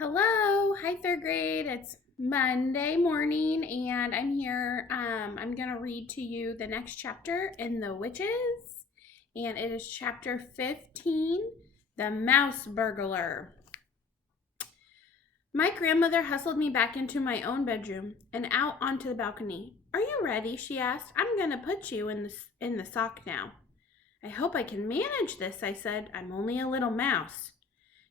Hello, hi third grade. It's Monday morning and I'm here. I'm going to read to you the next chapter in The Witches, and it is chapter 15, The Mouse-Burglar. My grandmother hustled me back into my own bedroom and out onto the balcony. "Are you ready?" she asked. "I'm going to put you in the sock now." "I hope I can manage this," I said. "I'm only a little mouse."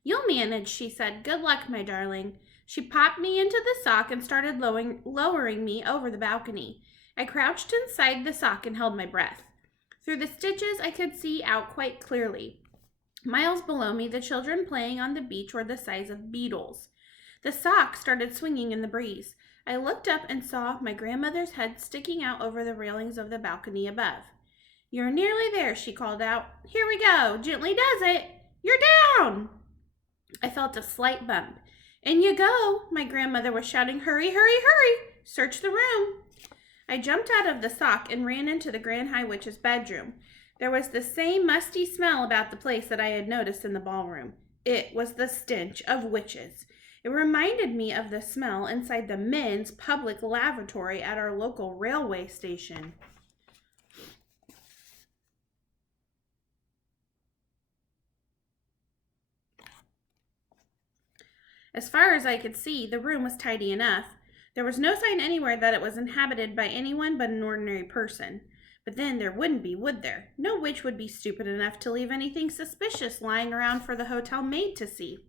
"You'll manage," she said. "Good luck, my darling." She popped me into the sock and started lowering me over the balcony. I crouched inside the sock and held my breath. Through the stitches, I could see out quite clearly. Miles below me, the children playing on the beach were the size of beetles. The sock started swinging in the breeze. I looked up and saw my grandmother's head sticking out over the railings of the balcony above. "You're nearly there," she called out. "Here we go. Gently does it. You're down." I felt a slight bump. "In you go," my grandmother was shouting. "Hurry, hurry, hurry! Search the room." I jumped out of the sock and ran into the Grand High Witch's bedroom. There was the same musty smell about the place that I had noticed in the ballroom. It was the stench of witches. It reminded me of the smell inside the men's public lavatory at our local railway station. As far as I could see, the room was tidy enough. There was no sign anywhere that it was inhabited by anyone but an ordinary person. But then there wouldn't be, would there? No witch would be stupid enough to leave anything suspicious lying around for the hotel maid to see.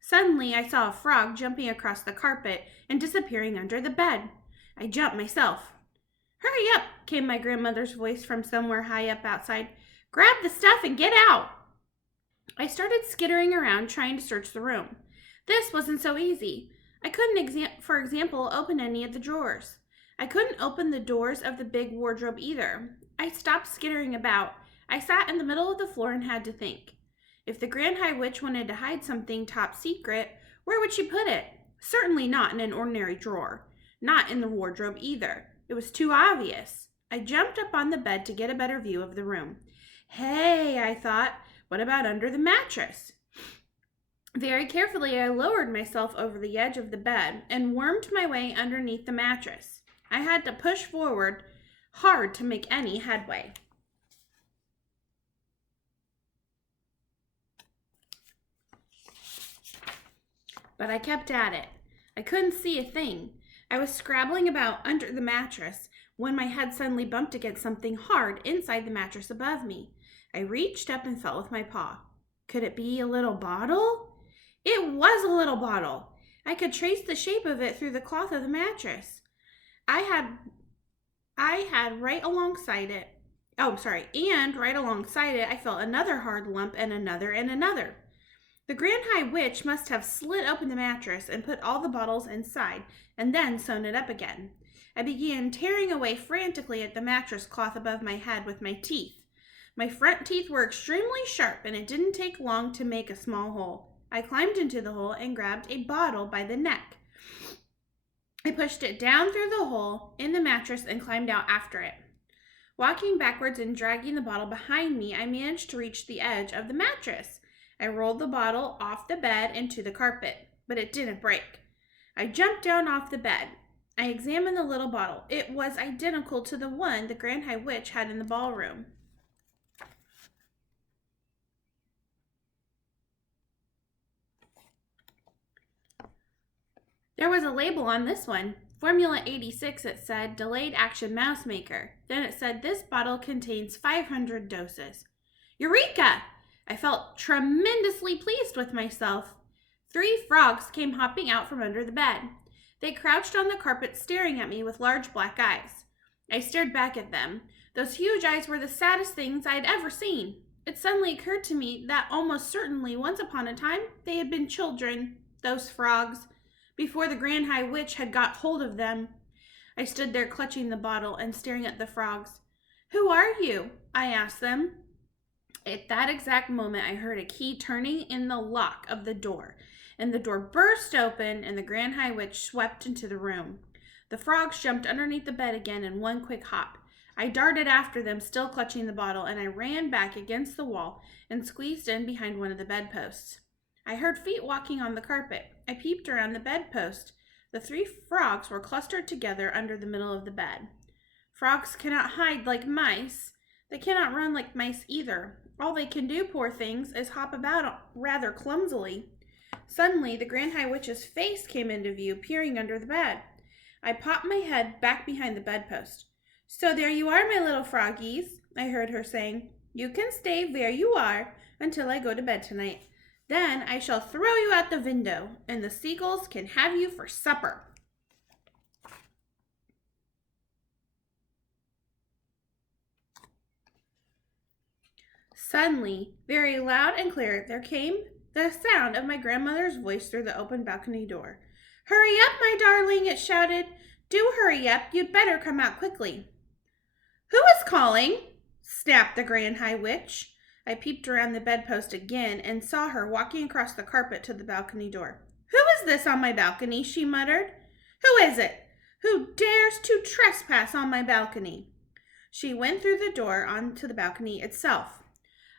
Suddenly, I saw a frog jumping across the carpet and disappearing under the bed. I jumped myself. "Hurry up," came my grandmother's voice from somewhere high up outside. "Grab the stuff and get out." I started skittering around trying to search the room. This wasn't so easy. I couldn't, for example, open any of the drawers. I couldn't open the doors of the big wardrobe either. I stopped skittering about. I sat in the middle of the floor and had to think. If the Grand High Witch wanted to hide something top secret, where would she put it? Certainly not in an ordinary drawer. Not in the wardrobe either. It was too obvious. I jumped up on the bed to get a better view of the room. Hey, I thought, what about under the mattress? Very carefully, I lowered myself over the edge of the bed and wormed my way underneath the mattress. I had to push forward hard to make any headway. But I kept at it. I couldn't see a thing. I was scrabbling about under the mattress when my head suddenly bumped against something hard inside the mattress above me. I reached up and felt with my paw. Could it be a little bottle? It was a little bottle. I could trace the shape of it through the cloth of the mattress. I had right alongside it. And right alongside it, I felt another hard lump and another and another. The Grand High Witch must have slit open the mattress and put all the bottles inside and then sewn it up again. I began tearing away frantically at the mattress cloth above my head with my teeth. My front teeth were extremely sharp, and it didn't take long to make a small hole. I climbed into the hole and grabbed a bottle by the neck. I pushed it down through the hole in the mattress and climbed out after it. Walking backwards and dragging the bottle behind me, I managed to reach the edge of the mattress. I rolled the bottle off the bed into the carpet, but it didn't break. I jumped down off the bed. I examined the little bottle. It was identical to the one the Grand High Witch had in the ballroom. There was a label on this one. Formula 86, it said, delayed action mouse maker. Then it said, this bottle contains 500 doses. Eureka! I felt tremendously pleased with myself. 3 frogs came hopping out from under the bed. They crouched on the carpet staring at me with large black eyes. I stared back at them. Those huge eyes were the saddest things I had ever seen. It suddenly occurred to me that almost certainly once upon a time they had been children, those frogs, before the Grand High Witch had got hold of them. I stood there clutching the bottle and staring at the frogs. "Who are you?" I asked them. At that exact moment, I heard a key turning in the lock of the door, and the door burst open, and the Grand High Witch swept into the room. The frogs jumped underneath the bed again in one quick hop. I darted after them, still clutching the bottle, and I ran back against the wall and squeezed in behind one of the bedposts. I heard feet walking on the carpet. I peeped around the bedpost. The 3 frogs were clustered together under the middle of the bed. Frogs cannot hide like mice. They cannot run like mice either. All they can do, poor things, is hop about rather clumsily. Suddenly, the Grand High Witch's face came into view, peering under the bed. I popped my head back behind the bedpost. "So there you are, my little froggies," I heard her saying. "You can stay where you are until I go to bed tonight. Then I shall throw you out the window, and the seagulls can have you for supper." Suddenly, very loud and clear, there came the sound of my grandmother's voice through the open balcony door. "Hurry up, my darling," it shouted. "Do hurry up. You'd better come out quickly." "Who is calling?" snapped the Grand High Witch. I peeped around the bedpost again and saw her walking across the carpet to the balcony door. "Who is this on my balcony?" she muttered. "Who is it? Who dares to trespass on my balcony?" She went through the door onto the balcony itself.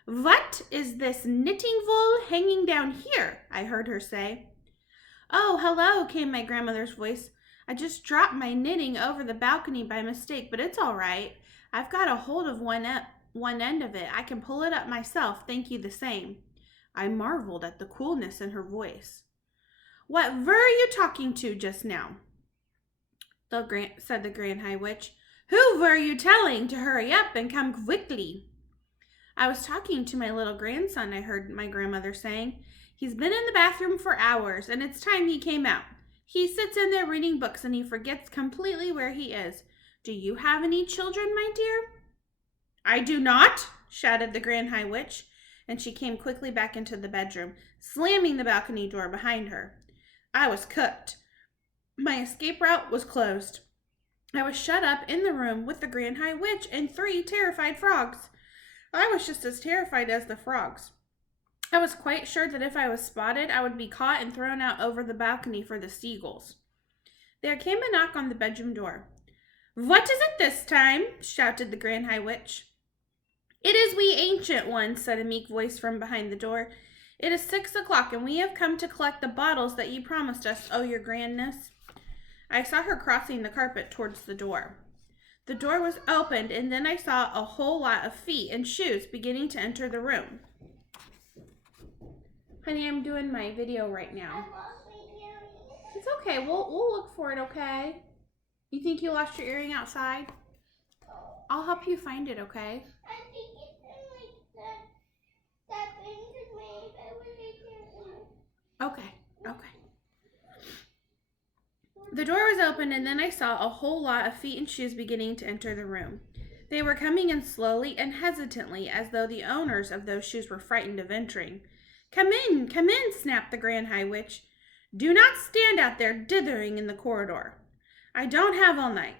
"What is this knitting wool hanging down here?" I heard her say. "Oh, hello," came my grandmother's voice. "I just dropped my knitting over the balcony by mistake, but it's all right. I've got a hold of one end of it. I can pull it up myself, thank you the same." I marveled at the coolness in her voice. "What were you talking to just now?" said the Grand High Witch. "Who were you telling to hurry up and come quickly?" "I was talking to my little grandson," I heard my grandmother saying. "He's been in the bathroom for hours, and it's time he came out. He sits in there reading books, and he forgets completely where he is. Do you have any children, my dear?" "I do not," shouted the Grand High Witch, and she came quickly back into the bedroom, slamming the balcony door behind her. I was cooked. My escape route was closed. I was shut up in the room with the Grand High Witch and 3 terrified frogs. I was just as terrified as the frogs. I was quite sure that if I was spotted, I would be caught and thrown out over the balcony for the seagulls. There came a knock on the bedroom door. "What is it this time?" shouted the Grand High Witch. "It is we ancient ones," said a meek voice from behind the door. "It is 6 o'clock, and we have come to collect the bottles that you promised us, oh your grandness." I saw her crossing the carpet towards the door. The door was opened, and then I saw a whole lot of feet and shoes beginning to enter the room. Honey, I'm doing my video right now. It's okay. We'll look for it, okay? You think you lost your earring outside? I'll help you find it, okay? I think it's in like that thing is made by Okay. The door was open, and then I saw a whole lot of feet and shoes beginning to enter the room. They were coming in slowly and hesitantly, as though the owners of those shoes were frightened of entering. Come in, snapped the Grand High Witch. "Do not stand out there dithering in the corridor. I don't have all night."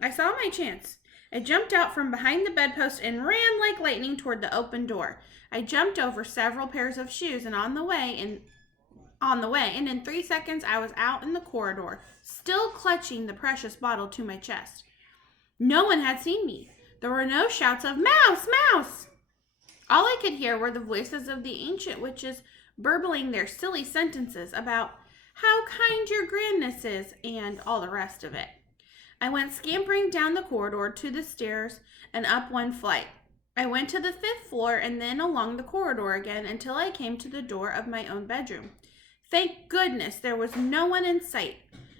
I saw my chance. I jumped out from behind the bedpost and ran like lightning toward the open door. I jumped over several pairs of shoes and on the way, and in 3 seconds I was out in the corridor, still clutching the precious bottle to my chest. No one had seen me. There were no shouts of "Mouse, mouse!" All I could hear were the voices of the ancient witches burbling their silly sentences about "how kind your grandness is," and all the rest of it. I went scampering down the corridor to the stairs and up one flight. I went to the 5th floor and then along the corridor again until I came to the door of my own bedroom. Thank goodness there was no one in sight.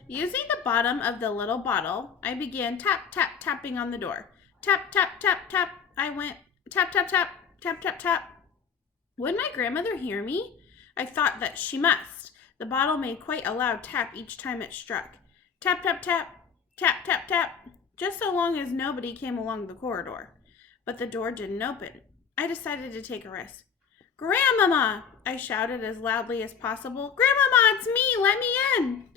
Using the bottom of the little bottle, I began tapping on the door. Tap, tap, tap, tap. I went tap, tap, tap, tap, tap, tap. Would my grandmother hear me? I thought that she must. The bottle made quite a loud tap each time it struck. Tap, tap, tap, tap, tap, tap, just so long as nobody came along the corridor. But the door didn't open. I decided to take a risk. "Grandmama!" I shouted as loudly as possible. "Grandmama, it's me! Let me in!"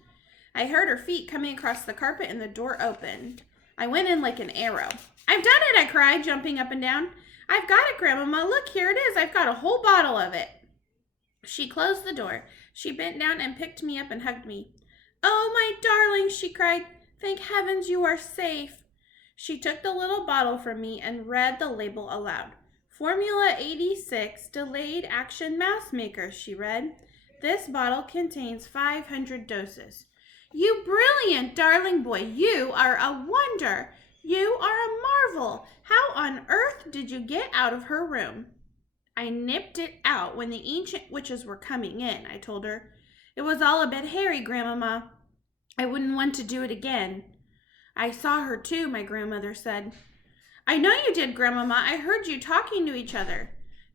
I heard her feet coming across the carpet and the door opened. I went in like an arrow. "I've done it!" I cried, jumping up and down. "I've got it, Grandmama. Look, here it is. I've got a whole bottle of it." She closed the door. She bent down and picked me up and hugged me. "Oh, my darling," she cried. "Thank heavens you are safe." She took the little bottle from me and read the label aloud. "Formula 86 Delayed Action Mouse Makers," she read. This bottle contains 500 doses. You brilliant, darling boy. You are a wonder. You are a marvel. How on earth did you get out of her room? I nipped it out when the ancient witches were coming in, I told her. It was all a bit hairy, Grandmama. I wouldn't want to do it again. I saw her too, my grandmother said. I know you did, Grandmama. I heard you talking to each other.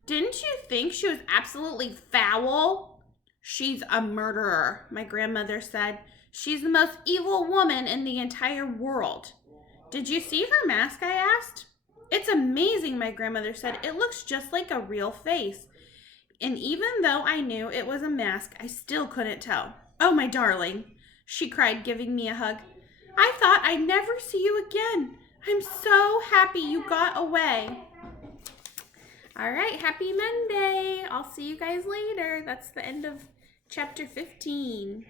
Didn't you think she was absolutely foul? She's a murderer, my grandmother said. She's the most evil woman in the entire world. Did you see her mask? I asked. It's amazing, my grandmother said. It looks just like a real face. And even though I knew it was a mask, I still couldn't tell. Oh, my darling, she cried, giving me a hug. I thought I'd never see you again. I'm so happy you got away. All right, happy Monday. I'll see you guys later. That's the end of chapter 15.